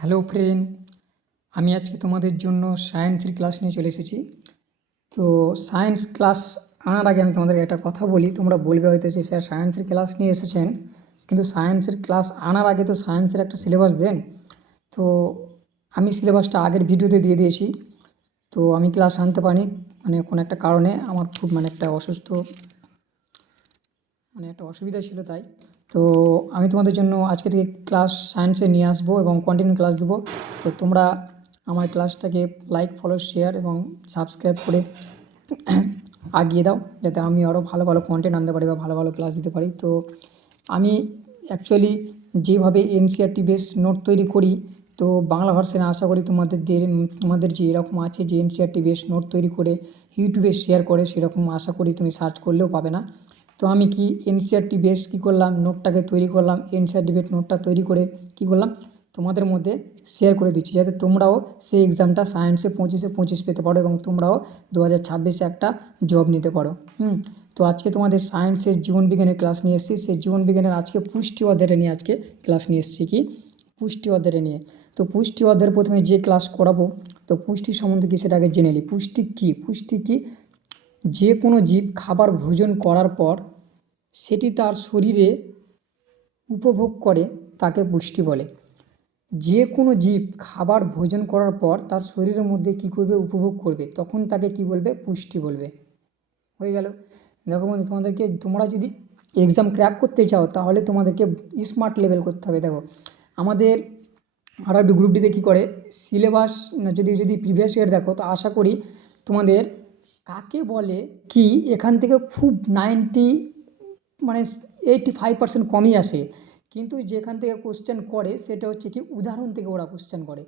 Hello friend, আমি আজকে তোমাদের জন্য সায়েন্সের ক্লাস নিয়ে চলে এসেছি। তো সায়েন্স ক্লাস আনার আগে আমি তোমাদেরকে একটা কথা বলি। তোমরা বলবে হয়তো যে স্যার সায়েন্সের ক্লাস নিয়ে এসেছেন, কিন্তু সায়েন্সের ক্লাস আনার আগে তো সায়েন্সের একটা সিলেবাস দেন। তো আমি সিলেবাসটা আগের ভিডিওতে দিয়ে দিয়েছি। তো আমি ক্লাস আনতে পারিনি, কোনো একটা কারণে আমার খুব একটা অসুস্থ, একটা অসুবিধা ছিল তাই। তো আমি তোমাদের জন্য আজকে থেকে ক্লাস সায়েন্সে নিয়ে আসবো এবং কন্টিনিউ ক্লাস দেবো। তো তোমরা আমার ক্লাসটাকে লাইক, ফলো, শেয়ার এবং সাবস্ক্রাইব করে আগিয়ে দাও, যাতে আমি আরও ভালো ভালো কন্টেন্ট আনতে পারি বা ভালো ভালো ক্লাস দিতে পারি। তো আমি অ্যাকচুয়ালি যেভাবে এনসিইআরটি বেস নোট তৈরি করি, তো বাংলা ভার্সনে আশা করি তোমাদের যে এরকম আছে যে এনসিইআরটি বেস নোট তৈরি করে ইউটিউবে শেয়ার করে, সেরকম আশা করি তুমি সার্চ করলেও পাবে না। তো আমি কি এনসিইআরটি বেস কী করলাম, নোটটাকে তৈরি করলাম, এনসিইআরটি বেস নোটটা তৈরি করে কী করলাম, তোমাদের মধ্যে শেয়ার করে দিচ্ছি, যাতে তোমরাও সেই এক্সামটা সায়েন্সে 25-25 পেতে পারো এবং তোমরাও 2026-এ একটা জব নিতে পারো। তো আজকে তোমাদের সায়েন্সের জীবনবিজ্ঞানের ক্লাস নিয়ে এসেছি। সেই জীবনবিজ্ঞানের আজকে পুষ্টি অধ্যায়টা নিয়ে আজকে ক্লাস নিয়ে এসেছি। কি পুষ্টি অধ্যায়টা নিয়ে। তো পুষ্টি অধ্যায়ের প্রথমে যে ক্লাস করাবো, তো পুষ্টি সম্বন্ধে কি সেটা আগে জেনে নিই। পুষ্টি কী? পুষ্টি কী? যে কোনো জীব খাবার ভোজন করার পর সেটি তার শরীরে উপভোগ করে তাকে পুষ্টি বলে। যে কোনো জীব খাবার ভোজন করার পর তার শরীরের মধ্যে কী করবে, উপভোগ করবে, তখন তাকে কি বলবে, পুষ্টি বলবে। হয়ে গেল। দেখো বন্ধু, তোমরা যদি এক্সাম ক্র্যাক করতে চাও তাহলে তোমাদেরকে স্মার্ট লেভেল করতে হবে। দেখো আমাদের আরও গ্রুপ ডিতে কী করে, সিলেবাস যদি প্রিভিয়াস ইয়ার দেখো, তো আশা করি তোমাদের কাকে বলে কি এখান থেকে খুব 85% কমই আসে। কিন্তু যেখান থেকে কোশ্চেন করে সেটা হচ্ছে কি উদাহরণ থেকে ওরা কোশ্চেন করে,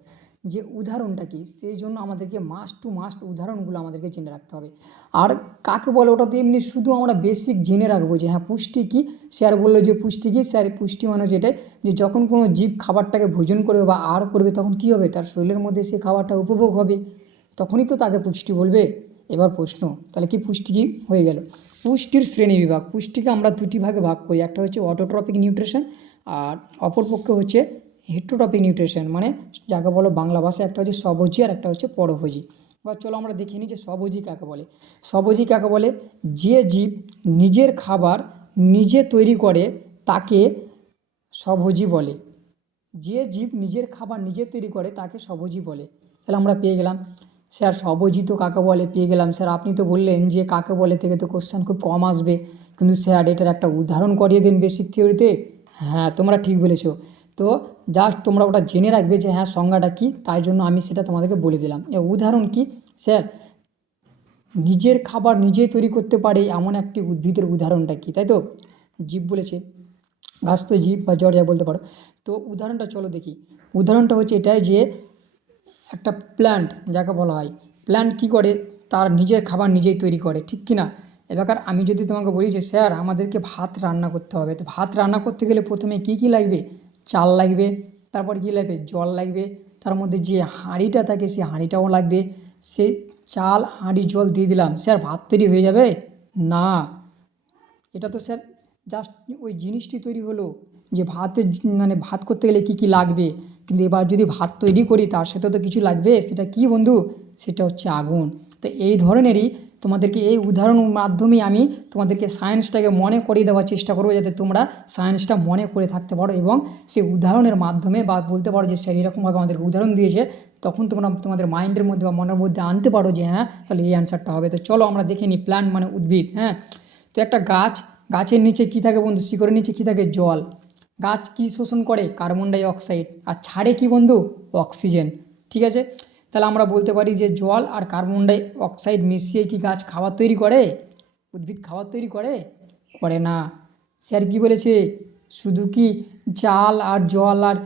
যে উদাহরণটা কি, সেই জন্য আমাদেরকে মাস্ট টু মাস্ট উদাহরণগুলো আমাদেরকে জেনে রাখতে হবে। আর কাকে বলে ওটা তো এমনি শুধু আমরা বেসিক জেনে রাখবো যে হ্যাঁ পুষ্টি কী। স্যার বললো যে পুষ্টি কী, স্যার পুষ্টি মানে যেটাই, যে যখন কোনো জীব খাবারটাকে ভোজন করবে বা আহার করবে তখন কী হবে, তার শরীরের মধ্যে সে খাবারটা উপভোগ হবে, তখনই তো তাকে পুষ্টি বলবে। এবার প্রশ্ন, তাহলে কি পুষ্টি কী হয়ে গেল। পুষ্টির শ্রেণীবিভাগ, পুষ্টিকে আমরা দুটি ভাগে ভাগ করি, একটা হচ্ছে অটোট্রপিক নিউট্রিশন আর অপরপক্ষে হচ্ছে হেটেরোট্রপিক নিউট্রিশন, মানে যাকে বলো বাংলা ভাষায় একটা হচ্ছে স্বভোজী আর একটা হচ্ছে পরভোজী। এবার চলো আমরা দেখে নিই যে স্বভোজী কাকে বলে। স্বভোজী কাকে বলে, যে জীব নিজের খাবার নিজে তৈরি করে তাকে স্বভোজী বলে। যে জীব নিজের খাবার নিজে তৈরি করে তাকে স্বভোজী বলে। তাহলে আমরা পেয়ে গেলাম। স্যার স্বভোজী তো কাকে বলে পেয়ে গেলাম, স্যার আপনি তো বললেন যে কাকে বলে থেকে তো কোশ্চেন খুব কম আসবে, কিন্তু স্যার এটার একটা উদাহরণ করিয়ে দিন বেসিক থিওরিতে। হ্যাঁ, তোমরা ঠিক বলেছো। তো জাস্ট তোমরা ওটা জেনে রাখবে যে হ্যাঁ সংজ্ঞাটা কী, তাই জন্য আমি সেটা তোমাদেরকে বলে দিলাম। উদাহরণ কি স্যার, নিজের খাবার নিজে তৈরি করতে পারে এমন একটি উদ্ভিদের উদাহরণটা কী, তাই তো জীব বলেছে, ঘাস তো জীব বা জড় যা বলতে পারো। তো উদাহরণটা চলো দেখি। উদাহরণটা হচ্ছে এটাই যে একটা প্ল্যান্ট যাকে বলা হয়, প্ল্যান্ট কী করে, তার নিজের খাবার নিজেই তৈরি করে, ঠিক কি না। এবার আমি যদি তোমাকে বলি যে স্যার আমাদেরকে ভাত রান্না করতে হবে, তো ভাত রান্না করতে গেলে প্রথমে কী কী লাগবে, চাল লাগবে, তারপর কী লাগবে, জল লাগবে, তার মধ্যে যে হাঁড়িটা থাকে সেই হাঁড়িটাও লাগবে। সেই চাল, হাঁড়ি, জল দিয়ে দিলাম, স্যার ভাত তৈরি হয়ে যাবে না। এটা তো স্যার জাস্ট ওই জিনিসটি তৈরি হলো, যে ভাত করতে গেলে কী কী লাগবে, কিন্তু এবার যদি ভাত তৈরি করি তার সাথে তো কিছু লাগবে, সেটা কি বন্ধু, সেটা হচ্ছে আগুন। তো এই ধরনেরই তোমাদেরকে এই উদাহরণের মাধ্যমেই আমি তোমাদেরকে সায়েন্সটাকে মনে করিয়ে দেওয়ার চেষ্টা করবো, যাতে তোমরা সায়েন্সটা মনে করে থাকতে পারো এবং সেই উদাহরণের মাধ্যমে বা বলতে পারো যে স্যার এরকমভাবে আমাদের উদাহরণ দিয়েছে, তখন তোমরা তোমাদের মাইন্ডের মধ্যে বা মনের মধ্যে আনতে পারো যে হ্যাঁ তাহলে এই অ্যান্সারটা হবে। তো চলো আমরা দেখে নিই। প্ল্যান্ট মানে উদ্ভিদ। হ্যাঁ, তো একটা গাছ, গাছের নিচে কী থাকে বন্ধু, শিকড়ের নিচে কী থাকে, জল। গাছ কী শোষণ করে, কার্বন ডাই অক্সাইড, আর ছাড়ে কী বন্ধু, অক্সিজেন। ঠিক আছে, তাহলে আমরা বলতে পারি যে জল আর কার্বন ডাই অক্সাইড মিশিয়ে কি গাছ খাবার তৈরি করে, উদ্ভিদ খাবার তৈরি করে, করে না। স্যার কী বলেছে, শুধু কি চাল আর জল আর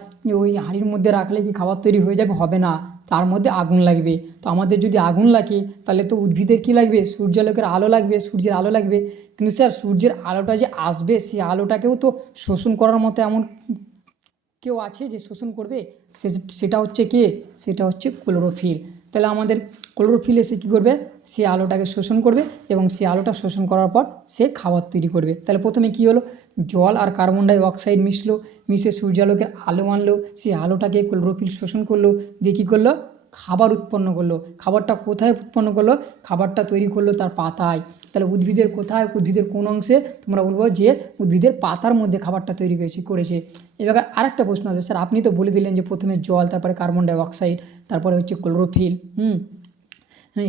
ওই হাঁড়ির মধ্যে রাখলে কি খাবার তৈরি হয়ে যাবে, হবে না, তার মধ্যে আগুন লাগবে। তো আমাদের যদি আগুন লাগে তাহলে তো উদ্ভিদের কী লাগবে, সূর্যালোকের আলো লাগবে, সূর্যের আলো লাগবে। কিন্তু স্যার সূর্যের আলোটা যে আসবে সেই আলোটাকেও তো শোষণ করার মতো এমন কেউ আছে যে শোষণ করবে, সেটা হচ্ছে কে, সেটা হচ্ছে ক্লোরোফিল। তাহলে আমাদের ক্লোরোফিল এসে কী করবে, সে আলোটাকে শোষণ করবে এবং সে আলোটা শোষণ করার পর সে খাবার তৈরি করবে। তাহলে প্রথমে কী হলো, জল আর কার্বন ডাই অক্সাইড মিশে সূর্যালোকের আলো আনলো, সেই আলোটাকে ক্লোরোফিল শোষণ করলো, দিয়ে কী করলো, খাবার উৎপন্ন করলো। খাবারটা কোথায় উৎপন্ন করলো, খাবারটা তৈরি করলো তার পাতায়। তাহলে উদ্ভিদের কোথায়, উদ্ভিদের কোন অংশে, তোমরা বলবো যে উদ্ভিদের পাতার মধ্যে খাবারটা তৈরি করেছে। এবার আরেকটা প্রশ্ন আসবে, স্যার আপনি তো বলে দিলেন যে প্রথমে জল, তারপরে কার্বন ডাই অক্সাইড, তারপরে হচ্ছে ক্লোরোফিল,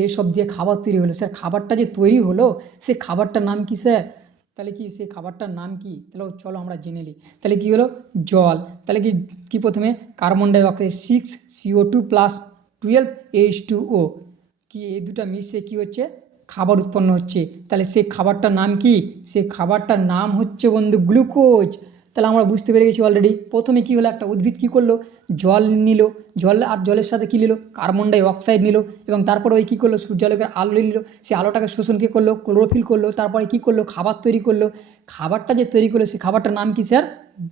এসব দিয়ে খাবার তৈরি হলো। স্যার খাবারটা যে তৈরি হলো, সে খাবারটার নাম কি স্যার? তাহলে কি সেই খাবারটার নাম কি? তাহলে চলো আমরা জেনে নিই। তাহলে কী হলো, জল। তাহলে কি প্রথমে কার্বন ডাই অক্সাইড 6CO2+12H2O, কি এই দুটা মিশে কী হচ্ছে, খাবার উৎপন্ন হচ্ছে। তাহলে সেই খাবারটার নাম কি? সেই খাবারটার নাম হচ্ছে বন্ধু গ্লুকোজ। তাহলে আমরা বুঝতে পেরে গেছি অলরেডি। প্রথমে কী হলো, একটা উদ্ভিদ কী করলো, জল নিল, জল আর জলের সাথে কী নিল, কার্বন ডাই অক্সাইড নিল, এবং তারপরে ওই কী করলো, সূর্যালোকের আলো নিল, সেই আলোটাকে শোষণ কী করলো, ক্লোরোফিল করলো, তারপরে কী করলো, খাবার তৈরি করলো। খাবারটা যে তৈরি করলো, সেই খাবারটার নাম কি স্যার?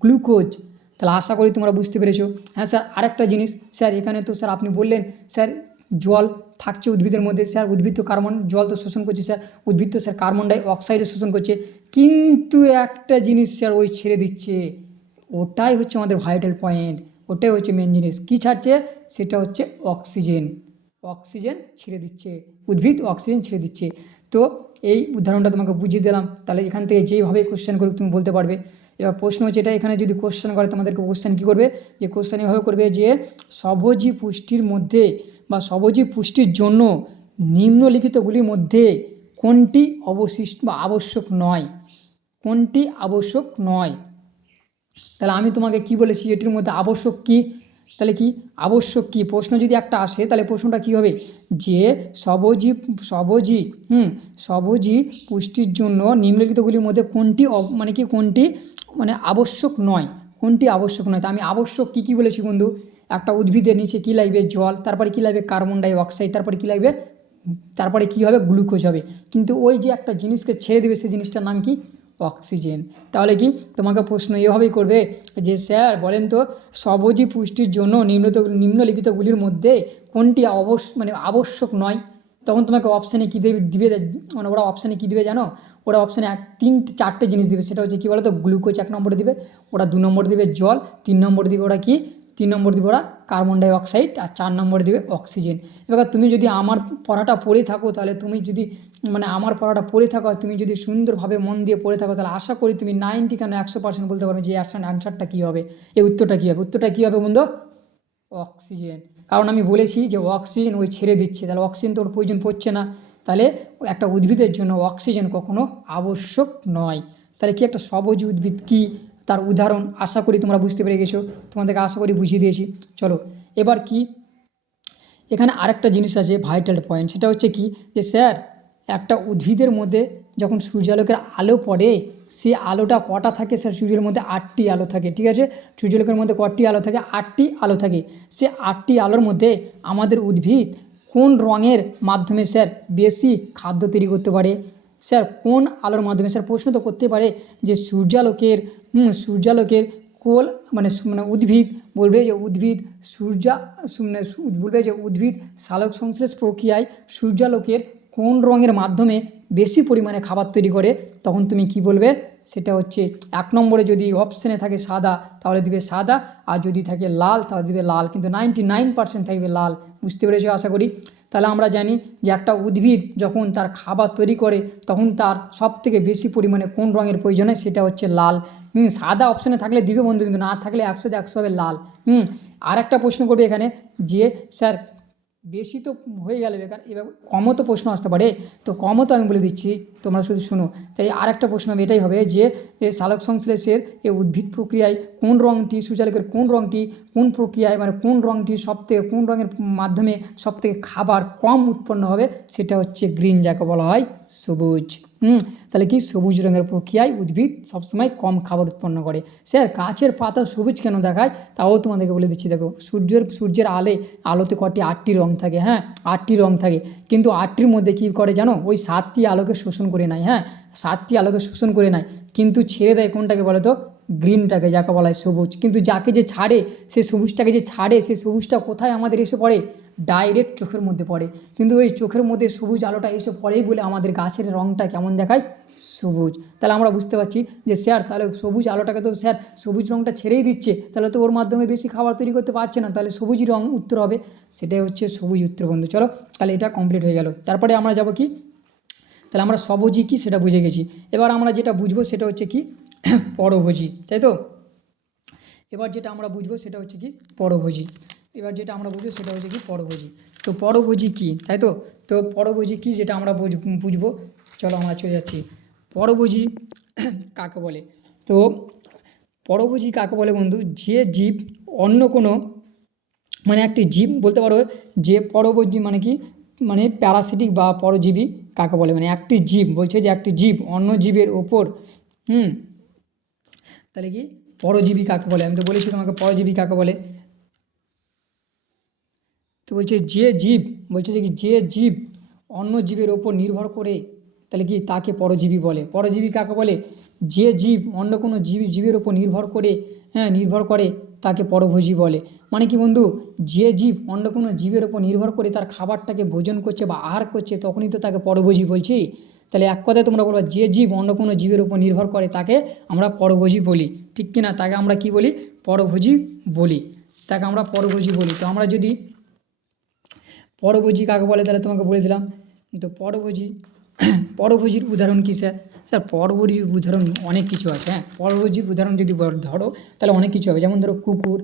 গ্লুকোজ। তাহলে আশা করি তোমরা বুঝতে পেরেছো। হ্যাঁ স্যার, আরেকটা জিনিস স্যার, এখানে তো স্যার আপনি বললেন স্যার জল থাকছে উদ্ভিদের মধ্যে, স্যার উদ্ভিদ তো জল তো শোষণ করছে, স্যার উদ্ভিদ তো স্যার কার্বন ডাই অক্সাইডও শোষণ করছে, কিন্তু একটা জিনিস স্যার ওই ছেড়ে দিচ্ছে, ওটাই হচ্ছে আমাদের ভাইটাল পয়েন্ট, ওটাই হচ্ছে মেন জিনিস। কী ছাড়ছে? সেটা হচ্ছে অক্সিজেন। অক্সিজেন ছেড়ে দিচ্ছে, উদ্ভিদ অক্সিজেন ছেড়ে দিচ্ছে। তো এই উদাহরণটা তোমাকে বুঝিয়ে দিলাম। তাহলে এখান থেকে যেভাবে কোশ্চেন করুক তুমি বলতে পারবে। এবার প্রশ্ন হচ্ছে এটা, এখানে যদি কোশ্চেন করে তোমাদেরকে কোশ্চেন কী করবে, যে কোশ্চেন এভাবে করবে যে স্বভোজী পুষ্টির মধ্যে বা স্বভোজী পুষ্টির জন্য নিম্নলিখিতগুলির মধ্যে কোনটি অবশিষ্ট বা আবশ্যক নয়, কোনটি আবশ্যক নয়। তাহলে আমি তোমাকে কি বলেছি, এটির মধ্যে আবশ্যক কি? তাহলে কি আবশ্যক কি, প্রশ্ন যদি একটা আসে তাহলে প্রশ্নটা কী হবে, যে স্বভোজী পুষ্টির জন্য নিম্নলিখিতগুলির মধ্যে কোনটি কোনটি আবশ্যক নয়, কোনটি আবশ্যক নয়। তা আমি আবশ্যক কী কী বলেছি বন্ধু, একটা উদ্ভিদের নিচে কী লাগবে, জল, তারপরে কী লাগবে, কার্বন ডাই অক্সাইড, তারপরে কী লাগবে, তারপরে কী হবে, গ্লুকোজ হবে। কিন্তু ওই যে একটা জিনিসকে ছেড়ে দেবে, সেই জিনিসটার নাম কি? অক্সিজেন। তাহলে কি তোমাকে প্রশ্ন এভাবেই করবে যে স্যার বলেন তো, স্বভোজী পুষ্টির জন্য নিম্নলিখিতগুলির মধ্যে কোনটি আবশ্যক নয়। তখন তোমাকে অপশানে কী দিবে, ওরা অপশানে কী দিবে জানো, ওরা অপশানে 3-4টে জিনিস দিবে। সেটা হচ্ছে কী বলো তো, গ্লুকোজ 1 নম্বরে দিবে, ওরা 2 নম্বরে দিবে জল, 3 নম্বরে দিবে ওরা কি, 3 নম্বর দিবে ওরা কার্বন ডাই অক্সাইড, আর 4 নম্বরে দিবে অক্সিজেন। এবার তুমি যদি আমার পড়াটা পড়ে থাকো, তাহলে তুমি যদি আমার পড়াটা পড়ে থাকো, তুমি যদি সুন্দরভাবে মন দিয়ে পড়ে থাকো, তাহলে আশা করি তুমি 90 কেন 100% বলতে পারবে যে অ্যান্সারটা কী হবে, এই উত্তরটা কী হবে। উত্তরটা কী হবে বন্ধু? অক্সিজেন। কারণ আমি বলেছি যে অক্সিজেন ওই ছেড়ে দিচ্ছে, তাহলে অক্সিজেন তো ওর প্রয়োজন পড়ছে না। তাহলে একটা উদ্ভিদের জন্য অক্সিজেন কখনো আবশ্যক নয়। তাহলে কি একটা স্বভোজী উদ্ভিদ কী, তার উদাহরণ আশা করি তোমরা বুঝতে পেরে গেছো, তোমাদেরকে আশা করি বুঝিয়ে দিয়েছি। চলো এবার কি, এখানে আরেকটা জিনিস আছে ভাইটাল পয়েন্ট, সেটা হচ্ছে কি, যে স্যার একটা উদ্ভিদের মধ্যে যখন সূর্যালোকের আলো পড়ে, সেই আলোটা কটা থাকে স্যার? সূর্যের মধ্যে 8টি আলো থাকে, ঠিক আছে। সূর্যালোকের মধ্যে কটি আলো থাকে? 8টি আলো থাকে। সে 8টি আলোর মধ্যে আমাদের উদ্ভিদ কোন রঙের মাধ্যমে স্যার বেশি খাদ্য তৈরি করতে পারে? স্যার কোন আলোর মাধ্যমে? স্যার প্রশ্ন তো করতে পারে যে সূর্যালোকের কোল উদ্ভিদ বলবে যে উদ্ভিদ সালোক সংশ্লেষ প্রক্রিয়ায় সূর্যালোকের কোন রঙের মাধ্যমে বেশি পরিমাণে খাবার তৈরি করে, তখন তুমি কি বলবে? সেটা হচ্ছে 1 নম্বরে যদি অপশানে থাকে সাদা, তাহলে দিবে সাদা, আর যদি থাকে লাল তাহলে দিবে লাল, কিন্তু 99% থাকবে লাল। বুঝতে পেরেছো আশা করি। তাহলে আমরা জানি যে একটা উদ্ভিদ যখন তার খাবার তৈরি করে, তখন তার সবথেকে বেশি পরিমাণে কোন রঙের প্রয়োজন হয়, সেটা হচ্ছে লাল। সাদা অপশানে থাকলে দিবে বন্ধু, কিন্তু না থাকলে 100তে 100 হবে লাল। আর একটা প্রশ্ন করবে এখানে যে স্যার বেশি তো হয়ে গেলে বেকার, এবার কমও তো প্রশ্ন আসতে পারে, তো কমও তো আমি বলে দিচ্ছি, তোমরা শুধু শোনো। তাই আর একটা প্রশ্ন এটাই হবে যে সালোক সংশ্লেষের এই উদ্ভিদ প্রক্রিয়ায় কোন রঙটি, সূর্যালোকের কোন রঙটি কোন প্রক্রিয়ায় কোন রঙটি সবথেকে, কোন রঙের মাধ্যমে সবথেকে খাবার কম উৎপন্ন হবে, সেটা হচ্ছে গ্রিন, যাকে বলা হয় সবুজ। তাহলে কি সবুজ রঙের প্রক্রিয়ায় উদ্ভিদ সবসময় কম খাবার উৎপন্ন করে। স্যার গাছের পাতা সবুজ কেন দেখায়, তাও তোমাদেরকে বলে দিচ্ছি। দেখো সূর্যের আলোতে 8টি রঙ থাকে, হ্যাঁ 8টি রঙ থাকে, কিন্তু 8টির মধ্যে কী করে জানো, ওই 7টি আলোকে শোষণ করে নেয়, হ্যাঁ 7টি আলোকে শোষণ করে নেয়, কিন্তু ছেড়ে দেয় কোনটাকে বলো তো? গ্রিনটাকে, যাকে বলা হয় সবুজ। কিন্তু যাকে যে ছাড়ে, সে সবুজটাকে যে ছাড়ে, সে সবুজটা কোথায় আমাদের এসে পড়ে? ডাইরেক্ট চোখের মধ্যে পড়ে। কিন্তু ওই চোখের মধ্যে সবুজ আলোটা এসে পড়েই বলে আমাদের গাছের রঙটা কেমন দেখায়? সবুজ। তাহলে আমরা বুঝতে পারছি যে স্যার তাহলে সবুজ আলোটাকে তো স্যার সবুজ রঙটা ছেড়েই দিচ্ছে, তাহলে তো ওর মাধ্যমে বেশি খাবার তৈরি করতে পারছে না, তাহলে সবুজই রঙ উত্তর হবে। সেটাই হচ্ছে সবুজ উত্তর বন্ধু। চলো তাহলে এটা কমপ্লিট হয়ে গেল। তারপরে আমরা যাব কি, তাহলে আমরা স্বভোজী কী সেটা বুঝে গেছি। এবার আমরা যেটা বুঝবো সেটা হচ্ছে কি পরভোজী, তাই তো? এবার যেটা আমরা বুঝবো সেটা হচ্ছে কি পরভোজী। এবার যেটা আমরা বুঝবো সেটা হচ্ছে কি পরভোজী। তো পরভোজী কী, তাই তো? তো পরভোজী কী যেটা আমরা বুঝবো, চলো আমরা চলে যাচ্ছি। পরভোজী কাকে বলে? তো পরভোজী কাকে বলে বন্ধু? যে জীব অন্য কোনো, মানে একটি জীব বলতে পারো যে পরভোজী মানে কি, মানে প্যারাসিটিক বা পরজীবী কাকে বলে, মানে একটি জীব বলছে যে একটি জীব অন্য জীবের ওপর, তাহলে কি পরজীবী কাকে বলে? আমি তো বলেছি তোমাকে পরজীবী কাকে বলে। তো বলছে যে জীব, বলছে যে কি যে জীব অন্য জীবের ওপর নির্ভর করে, তাহলে কি তাকে পরজীবী বলে। পরজীবী কাকে বলে? যে জীব অন্য কোনো জীবের ওপর নির্ভর করে, নির্ভর করে, তাকে পরভোজী বলে। মানে কি বন্ধু, যে জীব অন্য কোনো জীবের ওপর নির্ভর করে তার খাবারটাকে ভোজন করছে বা আহার করছে, তখনই তো তাকে পরভোজী বলছি। তাহলে এক কথায় তোমরা বলবা যে জীব অন্য কোনো জীবের উপর নির্ভর করে তাকে আমরা পরভোজী বলি, ঠিক কি না? তাকে আমরা কি বলি? পরভোজী বলি, তাকে আমরা পরভোজী বলি। তো আমরা যদি পরভোজী কাকে বলে তাহলে তোমাকে বলে দিলাম। তো পরভোজীর উদাহরণ কী স্যার? স্যার পরভোজীর উদাহরণ অনেক কিছু আছে। পরভোজীর উদাহরণ যদি ধরো তাহলে অনেক কিছু হবে। যেমন ধরো কুকুর,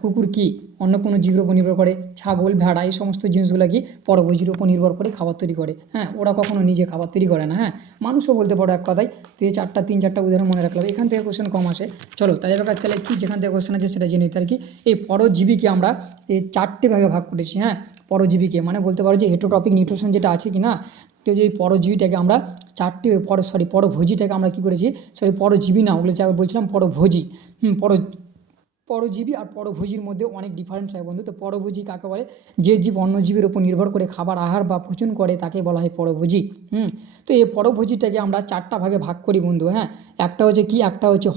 কুকুর কি অন্য কোনো জীবের উপর নির্ভর করে? ছাগল, ভেড়া, এই সমস্ত জিনিসগুলো কি পরভোজীর উপর নির্ভর করে খাবার তৈরি করে। ওরা কখনো নিজে খাবার তৈরি করে না। মানুষও বলতে পারো এক কথায়। তো এই তিন চারটা উদাহরণ মনে রাখলাম, এখান থেকে কোশ্চেন কম আসে। চলো তাই এবার তাহলে কি যেখান থেকে কোশ্চেন আছে সেটা জেনে নিতে আর কি। এই পরজীবীকে আমরা এই 4টে ভাগে ভাগ করেছি। পরজীবীকে মানে বলতে পারো যে হেটেরোট্রপিক নিউট্রিশন যেটা আছে কি না, তো যে এই পরজীবীটাকে আমরা পরভোজীটাকে আমরা কী করেছি, পরজীবী না, ওগুলো যা বলছিলাম পরভোজী। পরজীবী আর পরভোজীর মধ্যে অনেক ডিফারেন্স হয় বন্ধু। তো পরভোজী কাকে বলে? যে জীব অন্য জীবের উপর নির্ভর করে খাবার আহার বা ভোজন করে তাকে বলা হয় পরভোজী। তো এই পরভোজীটাকে আমরা 4টা ভাগে ভাগ করি বন্ধু। একটা হচ্ছে কি, একটা হচ্ছে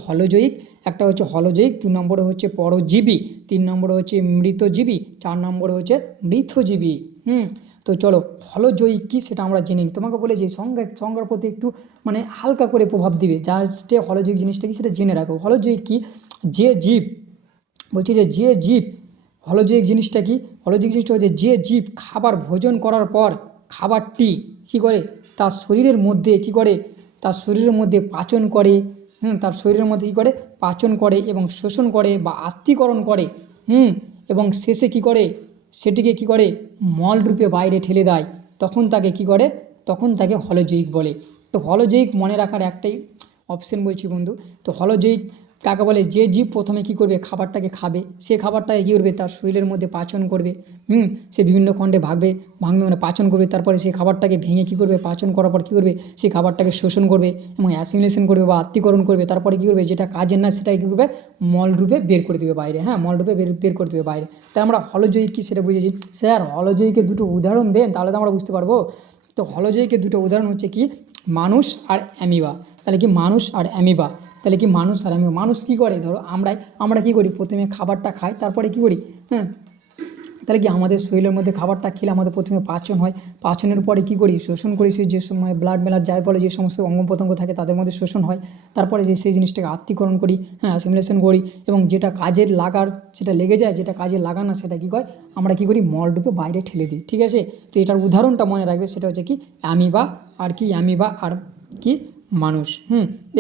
হলজয়িক, 2 নম্বরে হচ্ছে পরজীবী, 3 নম্বরে হচ্ছে মৃতজীবী, 4 নম্বরে হচ্ছে মৃতজীবী। তো চলো হলজয়িক কী সেটা আমরা জেনে নিই। তোমাকে বলে যে সংজ্ঞার প্রতি একটু মানে হালকা করে প্রভাব দিবে, যাতে হলজয়িক জিনিসটা কি সেটা জেনে রাখো। হলজয়িক কি? যে জীব, বলছি যে জীব, হলজয়িক জিনিসটা কি? হলজয়িক জিনিসটা হচ্ছে যে জীব খাবার ভোজন করার পর খাবারটি কী করে তার শরীরের মধ্যে কী করে, তার শরীরের মধ্যে পাচন করে, তার শরীরের মধ্যে কী করে পাচন করে এবং শোষণ করে বা আত্তীকরণ করে, এবং শেষে কী করে সেটিকে কী করে মলরূপে বাইরে ঠেলে দেয়, তখন তাকে কী করে, তখন তাকে হলজয়িক বলে। তো হলজয়িক মনে রাখার একটাই অপশন বলছি বন্ধু। তো হলজয়িক কাকে বলে? যে জীব প্রথমে কী করবে, খাবারটাকে খাবে, সে খাবারটাকে কী করবে তার শরীরের মধ্যে পাচন করবে, সে বিভিন্ন খণ্ডে ভাঙবে মানে পাচন করবে, তারপরে সেই খাবারটাকে ভেঙে কী করবে, পাচন করার পর কী করবে, সেই খাবারটাকে শোষণ করবে এবং অ্যাসিমিলেশন করবে বা আত্তীকরণ করবে, তারপরে কী করবে, যেটা কাজের না সেটাকে কী করবে মলরূপে বের করে দেবে বাইরে। মলরূপে বের করে দেবে বাইরে। তাই আমরা হলজয়িক কী সেটা বুঝেছি। স্যার হলজয়িকের 2টো উদাহরণ দেন, তাহলে তো আমরা বুঝতে পারবো। তো হলজয়িকের 2টো উদাহরণ হচ্ছে কি মানুষ আর অ্যামিবা। তাহলে কি মানুষ আর অ্যামিবা, তাহলে কি মানুষ আর অ্যামিবা। মানুষ কী করে, ধরো আমরা কী করি, প্রথমে খাবারটা খাই, তারপরে কী করি, তাহলে কি আমাদের শরীরের মধ্যে খাবারটা খেলে আমাদের প্রথমে পাচন হয়, পাচনের পরে কী করি শোষণ করি, যে সময় ব্লাড মেলার যায় বলে যে সমস্ত অঙ্গ প্রত্যঙ্গ থাকে তাদের মধ্যে শোষণ হয়, তারপরে যে সেই জিনিসটাকে আত্তীকরণ করি, অ্যাসিমিলেশন করি, এবং যেটা কাজের লাগার সেটা লেগে যায়, যেটা কাজে লাগার না সেটা কী হয় আমরা কী করি মলরূপে বাইরে ঠেলে দিই। ঠিক আছে, তো এটার উদাহরণটা মনে রাখবে, সেটা হচ্ছে কি অ্যামিবা আর কি মানুষ।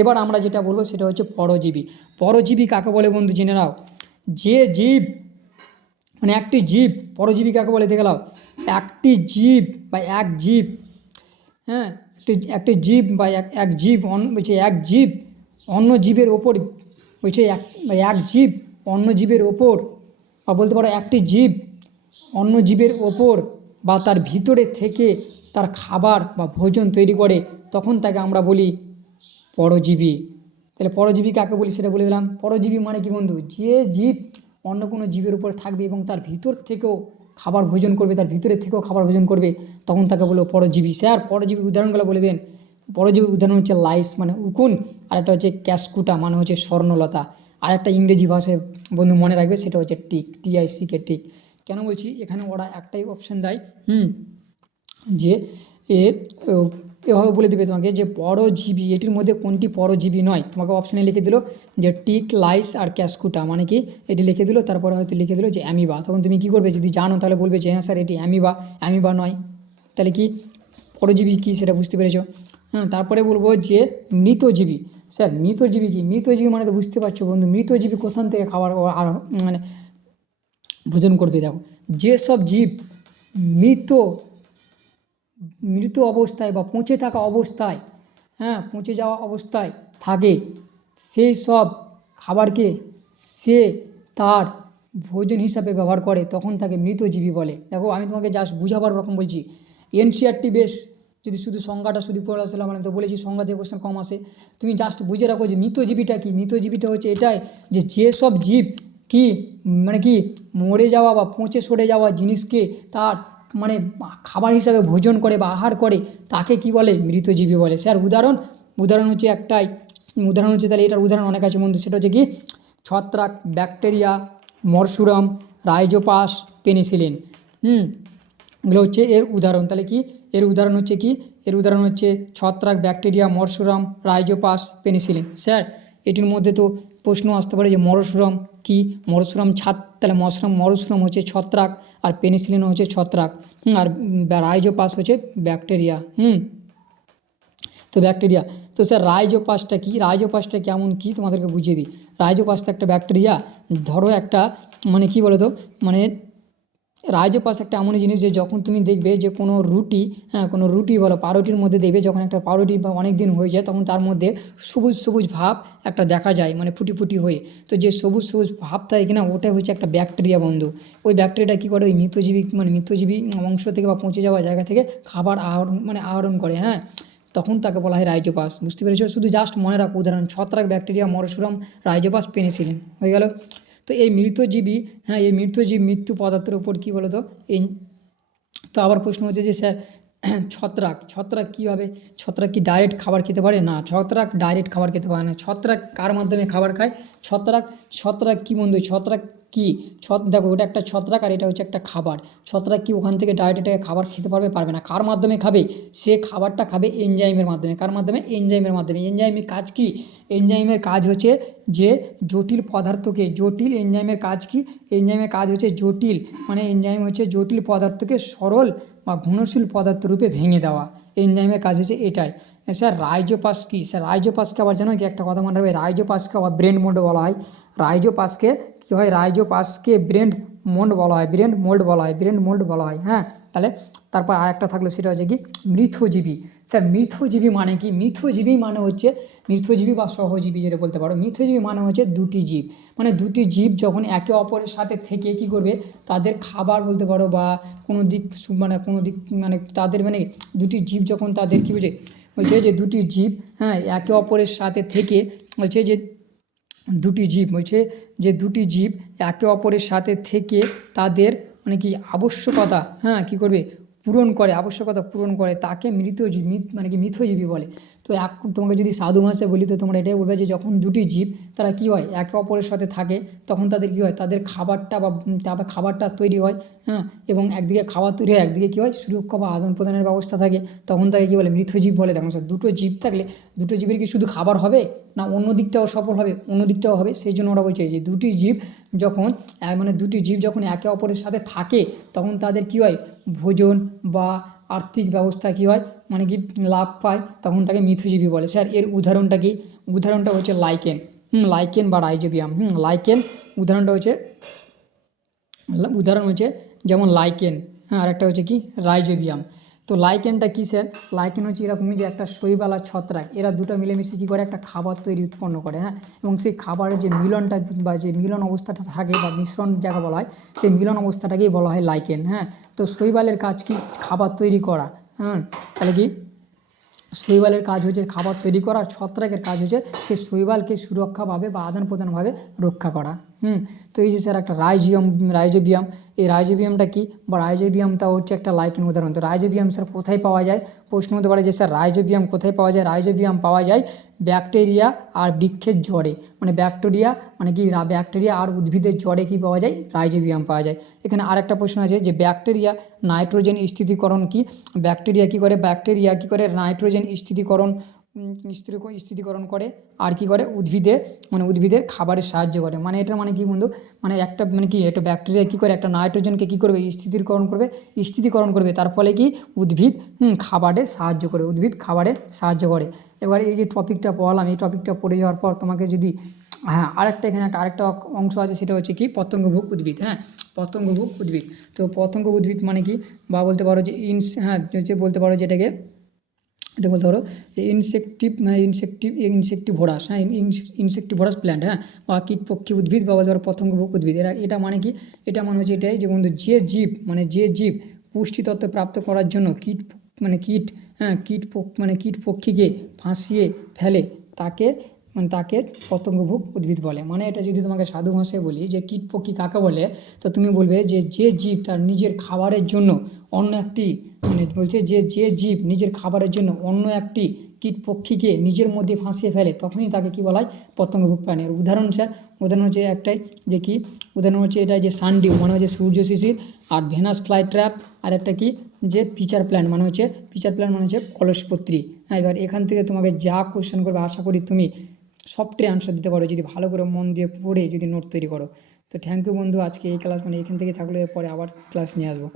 এবার আমরা যেটা বলবো সেটা হচ্ছে পরজীবী। পরজীবী কাকে বলে বন্ধু জেনে নাও। যে জীব মানে একটি জীব, পরজীবী কাকে বলে দেখে নাও। একটি জীব বা এক জীব, একটি জীব বা এক জীব বলছে এক জীব অন্য জীবের ওপর, বলছে এক জীব অন্য জীবের ওপর, বা বলতে পারো একটি জীব অন্য জীবের ওপর বা তার ভিতরে থেকে তার খাবার বা ভোজন তৈরি করে, তখন তাকে আমরা বলি পরজীবী। তাহলে পরজীবী কাকে বলি সেটা বলে দিলাম। পরজীবী মানে কি বন্ধু, যে জীব অন্য কোনো জীবের উপর থাকবে এবং তার ভিতর থেকেও খাবার ভোজন করবে, তখন তাকে বলবো পরজীবী। স্যার পরজীবীর উদাহরণগুলো বলে দেন। পরজীবীর উদাহরণ হচ্ছে লাইস মানে উকুন, আর একটা হচ্ছে ক্যাসকুটা মানে হচ্ছে স্বর্ণলতা। আর একটা ইংরেজি ভাষায় বন্ধু মনে রাখবে, সেটা হচ্ছে টিক, TICK, টিক। কেন বলছি, এখানে ওরা একটাই অপশন দেয় যে এর এভাবে বলে দেবে তোমাকে যে পরজীবী, এটির মধ্যে কোনটি পরজীবী নয়। তোমাকে অপশানে লিখে দিল যে টিক, লাইস আর ক্যাসকুটা, মানে কি এটি লিখে দিল, তারপরে হয়তো লিখে দিল যে অ্যামিবা। তখন তুমি কী করবে, যদি জানো তাহলে বলবে যে হ্যাঁ স্যার এটি অ্যামিবা নয়। তাহলে কি পরজীবী কী সেটা বুঝতে পেরেছো। তারপরে বলবো যে মৃতজীবী। স্যার মৃতজীবী কি, মৃতজীবী মানে তো বুঝতে পারছো বন্ধু, মৃতজীবী কোথান থেকে খাবার আর মানে ভোজন করবে। দেখো, যেসব জীব মৃত মৃত অবস্থায় বা পচে থাকা অবস্থায়, পচে যাওয়া অবস্থায় থাকে, সেই সব খাবারকে সে তার ভোজন হিসাবে ব্যবহার করে, তখন তাকে মৃতজীবী বলে। দেখো আমি তোমাকে জাস্ট বুঝাবার রকম বলছি। NCERT বেশ, যদি শুধু সংজ্ঞাটা শুধু পড়াশোনা, মানে তো বলেছি সংজ্ঞা থেকে কোশ্চেন কম আসে, তুমি জাস্ট বুঝে রাখো যে মৃতজীবীটা কি। মৃতজীবীটা হচ্ছে এটাই যে যেসব জীব কি মানে কি মরে যাওয়া বা পচে সরে যাওয়া জিনিসকে তার মানে খাবার হিসাবে ভোজন করে বা আহার করে, তাকে কি বলে, মৃতজীবী বলে। স্যার উদাহরণ হচ্ছে একটাই, উদাহরণ হচ্ছে, তাহলে এটার উদাহরণ অনেক আছে বন্ধু, সেটা হচ্ছে কি ছত্রাক, ব্যাকটেরিয়া, মরসুরাম, রাইজোপাস, পেনিসিলিন। এগুলো হচ্ছে এর উদাহরণ। তাহলে কি এর উদাহরণ হচ্ছে কি, এর উদাহরণ হচ্ছে ছত্রাক, ব্যাকটেরিয়া, মরসুরাম, রাইজোপাস, পেনিসিলিন। স্যার এটির মধ্যে তো প্রশ্ন আসতে পারে যে মরসুরাম কি, মরসুরাম তাহলে মরসুরাম হচ্ছে ছত্রাক, আর পেনিসিলিন হচ্ছে ছত্রাক, আর রাইজোপাস হচ্ছে ব্যাকটেরিয়া। তো ব্যাকটেরিয়া, তো স্যার রাইজোপাসটা কেমন কি তোমাদেরকে বুঝিয়ে দিই। রাইজোপাসটা একটা ব্যাকটেরিয়া। ধরো একটা মানে কি বলো তো, মানে রাইজোপাস একটা এমন জিনিস যে যখন তুমি দেখবে যে কোনো রুটি বলো, পাউরুটির মধ্যে দেখবে যখন একটা পাউরুটি বা অনেক দিন হয়ে যায়, তখন তার মধ্যে সবুজ সবুজ ভাব একটা দেখা যায়, মানে ফুটি ফুটি হয়ে। তো যে সবুজ সবুজ ভাব থাকে কিনা, ওটাই হচ্ছে একটা ব্যাকটেরিয়া বন্ধু। ওই ব্যাকটেরিয়াটা কী করে, ওই মৃতজীবী অংশ থেকে বা পচে যাওয়া জায়গা থেকে খাবার আহরণ করে, তখন তাকে বলা হয় রাইজোপাস। বুঝতে পেরেছো, শুধু জাস্ট মনে রাখো উদাহরণ ছত্রাক, ব্যাকটেরিয়া, মরসুরাম, রাইজোপাস, পেনিসিলিন হয়ে গেল। তো এই মৃতজীব মৃত্যু পদার্থের উপর কী বলো তো এই। তো আবার প্রশ্ন হচ্ছে যে স্যার ছত্রাক কীভাবে, ছত্রাক কি ডাইরেক্ট খাবার খেতে পারে? না, ছত্রাক ডাইরেক্ট খাবার খেতে পারে না। ছত্রাক কার মাধ্যমে খাবার খায়? ছত্রাক কী বন্ধু, ছত্রাক কি দেখো, ওটা একটা ছত্রাক আর এটা হচ্ছে একটা খাবার। ছত্রাক কি ওখান থেকে ডাইরেক্ট খাবার খেতে পারবে না। কার মাধ্যমে খাবে? সে খাবারটা খাবে এনজাইমের মাধ্যমে। কার মাধ্যমে? এনজাইমের মাধ্যমে। এনজাইমের কাজ কি? এনজাইমের কাজ হচ্ছে যে জটিল পদার্থকে, এনজাইমের কাজ কি? এনজাইমের কাজ হচ্ছে এনজাইম হচ্ছে জটিল পদার্থকে সরল বা ঘনশীল পদার্থ রূপে ভেঙে দেওয়া। এনজাইমের কাজ হচ্ছে এটাই। স্যার রাইজোপাস কি? স্যার রাইজোপাসকে আবার জানো কি, একটা কথা মনে রাখবে, রাইজোপাসকে আবার ব্রেন মোল্ড বলা হয়। রাইজোপাসকে কী হয়, রাইজোপাসকে ব্রেন মোল্ড বলা হয়। তাহলে তারপর আরেকটা থাকলো, সেটা হচ্ছে কি মৃতজীবী। স্যার মৃতজীবী মানে কি? মৃতজীবী মানে হচ্ছে মৃতজীবী বা সহজীবী যেটা বলতে পারো। মৃতজীবী মানে হচ্ছে দুটি জীব, মানে দুটি জীব যখন একে অপরের সাথে থেকে কী করবে, তাদের খাবার বলতে পারো বা কোনো দিক তাদের দুটি জীব যখন তাদের কী বলছে যে দুটি জীব একে অপরের সাথে থেকে বলছে যে দুটি জীব একে অপরের সাথে থেকে তাদের কি আবশ্যকতা কী করবে, আবশ্যকতা পূরণ করে, তাকে মৃতজীবী বলে। তো তোমাকে যদি সাধু ভাষায় বলি, তো তোমরা এটাই বলবে যে যখন দুটি জীব তারা কী হয়, একে অপরের সাথে থাকে, তখন তাদের কী হয়, তাদের খাবারটা তৈরি হয়, এবং একদিকে খাবার তৈরি হয়, একদিকে কী হয়, সুরক্ষা বা আদান প্রদানের ব্যবস্থা থাকে, তখন তাকে কী বলে, মৃতজীব বলে। দেখুন স্যার, দুটো জীব থাকলে দুটো জীবের কি শুধু খাবার হবে না, অন্য দিকটাও সফল হবে, অন্য দিকটাও হবে। সেই জন্য ওরা বলছে যে দুটি জীব যখন একে অপরের সাথে থাকে, তখন তাদের কী হয়, ভোজন বা আর্থিক ব্যবস্থা কী হয়, কি লাভ পায়, তখন তাকে মৃতজীবী বলে। স্যার এর উদাহরণটা কি? উদাহরণটা হচ্ছে লাইকেন বা রাইজোবিয়াম। লাইকেন উদাহরণ হচ্ছে যেমন লাইকেন, আর একটা হচ্ছে কি রাইজোবিয়াম। তো লাইকেনটা কী স্যার? লাইকেন হচ্ছে এরকমই যে একটা শৈবাল আর ছত্রাক, এরা দুটো মিলেমিশে কী করে, একটা খাবার উৎপন্ন করে, এবং সেই খাবারের যে মিলনটা বা যে মিলন অবস্থাটা থাকে বা মিশ্রণ যাকে বলা হয়, সেই মিলন অবস্থাটাকেই বলা হয় লাইকেন। তো শৈবালের কাজ কি? খাবার তৈরি করা। তাহলে কি শৈবালের কাজ হচ্ছে খাবার তৈরি করা, আর ছত্রাকের কাজ হচ্ছে সেই শৈবালকে সুরক্ষাভাবে বা আদান প্রদানভাবে রক্ষা করা। তো এই যে স্যার একটা রাইজোবিয়াম, এই রাইজোবিয়ামটা কি, বা রাইজোবিয়ামটা হচ্ছে একটা লাইকেন উদাহরণ। তো রাইজোবিয়াম স্যার কোথায় পাওয়া যায়? প্রশ্ন হতে পারে যে স্যার রাইজোবিয়াম কোথায় পাওয়া যায়? রাইজোবিয়াম পাওয়া যায় ব্যাকটেরিয়া আর বৃক্ষের জড়ে, মানে ব্যাকটেরিয়া মানে কি ব্যাকটেরিয়া আর উদ্ভিদের জড়ে কি পাওয়া যায়, রাইজোবিয়াম পাওয়া যায়। এখানে আরেকটা প্রশ্ন আছে যে ব্যাকটেরিয়া নাইট্রোজেন স্থিতিকরণ কি, ব্যাকটেরিয়া কি করে নাইট্রোজেন স্থিতিকরণ করে আর কি করে উদ্ভিদের খাবারের সাহায্য করে। মানে এটা মানে কি বন্ধু, মানে একটা মানে কি এটা ব্যাকটেরিয়া কি করে একটা নাইট্রোজেনকে কি করবে, স্থিতিকরণ করবে, তার ফলে কি উদ্ভিদ খাবারে সাহায্য করে। এবার এই যে টপিকটা পড়ালাম, এই টপিকটা পড়ে যাওয়ার পর তোমাকে যদি এখানে আরেকটা অংশ আছে, সেটা হচ্ছে কি পতঙ্গভুক উদ্ভিদ। পতঙ্গভুক উদ্ভিদ। তো পতঙ্গ উদ্ভিদ মানে কি, বা বলতে পারো যে বলতে পারো যেটাকে এটা বলতে পারো যে ইনসেক্টিভোরাস, ইনসেক্টিভোরাস প্ল্যান্ট, বা কীটপক্ষী উদ্ভিদ, বা বলতে পারো পতঙ্গভুক উদ্ভিদ। এটা মানে কি, এটা মানে হচ্ছে এটাই যে বন্ধু যে জীব পুষ্টিতত্ত্ব প্রাপ্ত করার জন্য কীটপক্ষীকে ফাঁসিয়ে ফেলে তাকে পতঙ্গভুক উদ্ভিদ বলে। মানে এটা যদি তোমাকে সাধু ভাষায় বলি যে কীটপক্ষী কাকে বলে, তো তুমি বলবে যে জীব তার নিজের খাবারের জন্য অন্য একটি বলছে যে জীব নিজের খাবারের জন্য অন্য একটি কীটপক্ষীকে নিজের মধ্যে ফাঁসিয়ে ফেলে, তখনই তাকে কি বলা হয়, পতঙ্গভুক প্রাণী। উদাহরণ হচ্ছে একটাই যে কি, উদাহরণ হচ্ছে এটা যে সানডিউ মানে হচ্ছে সূর্য শিশির, আর ভেনাস ফ্লাই ট্র্যাপ, আর একটা কি যে পিচার প্ল্যান্ট মানে হচ্ছে কলসপত্রী। এবার এখান থেকে তোমাকে যা কোশ্চেন করবে আশা করি তুমি সবটাই আনসার দিতে পারো, যদি ভালো করে মন দিয়ে পড়ে যদি নোট তৈরি করো। তো থ্যাংক ইউ বন্ধু, আজকে এই ক্লাস এখান থেকে থাকলে এরপরে আবার ক্লাস নিয়ে আসবো।